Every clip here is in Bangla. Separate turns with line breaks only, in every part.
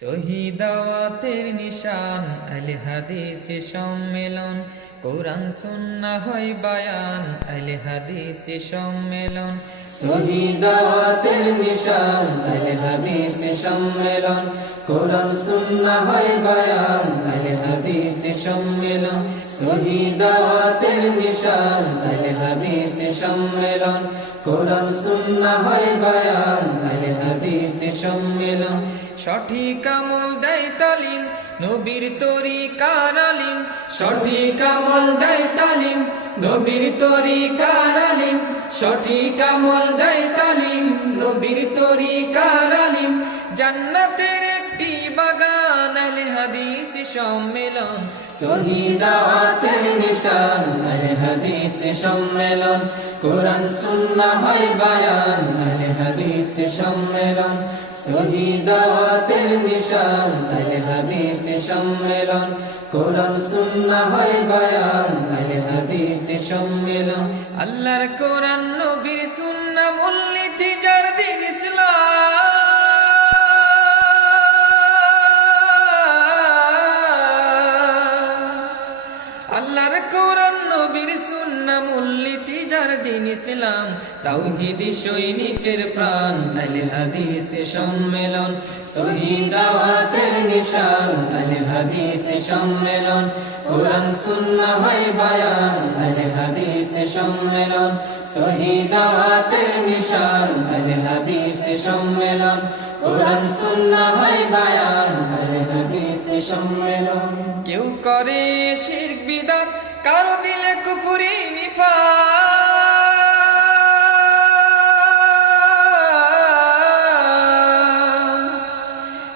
শহীদাওয়াতের নিশান আল হাদিস সম্মেলন। কোরআন, সুন্না হয় বায়ান আল হাদিস সম্মেলন।
শহীদাওয়াতের নিশান আল হাদিস সম্মেলন। কোরআন সুন্নাহ হয় বায়ান আল হাদিস সম্মেলন। শহীদাওয়াতের নিশান আল হাদিস সম্মেলন। কোরআন সুন্নাহ হয় বায়ান আল হাদিস সম্মেলন।
সঠিক আমল দেয় তালিম, নবীর তরিকার আলিম।
সঠিক আমল দেয় তালিম, নবীর তরিকার আলিম। সঠিক আমল দেয় তালিম, নবীর তরিকার আলিম।
জান্নাতের একটি বাগান আল হাদিস সম্মেলন
শহীদাওয়াতের নিশান আল হাদিস সম্মেলন। কোরআন, সুন্নাহ হয় বায়ান আল হাদিস সম্মেলন কোরআন সুন্নাহ হয় বায়ান আল
আল্লাহর কোরআন নবীর সুন্না মূলনীতি কোরআন নবীর সুন্না মূলনীতি যার দিন ইসলাম, তাওহীদি সৈনিকের প্রাণ আল হাদিস সম্মেলন
শহীদাওয়াতের নিশান আল হাদিস সম্মেলন, কোরআন সুন্নাহ হয় বায়ান আল হাদিস সম্মেলন শহীদাওয়াতের নিশান আল হাদিস সম্মেলন, কোরআন সুন্নাহ হয় বায়ান আল হাদিস সম্মেলন।
কেউ করে শিরক, বিদাত কারও দিলে কুফুরি নিফা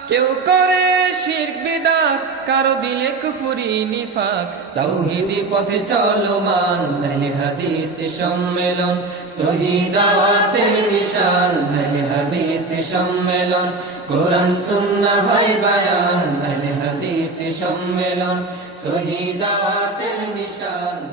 কেউ করে শিরক, বিদাত, কারও দিলে কুফুরি নিফাক।
তৌহিদি পথে চলমান, আহলে হাদিস সম্মেলন। শহীদাওয়াতের নিশান, আহলে হাদিস সম্মেলন। কোরআন, সুন্নাহ হয় বায়ান, আহলে হাদিস সম্মেলন। শহীদাওয়াতের নিশান।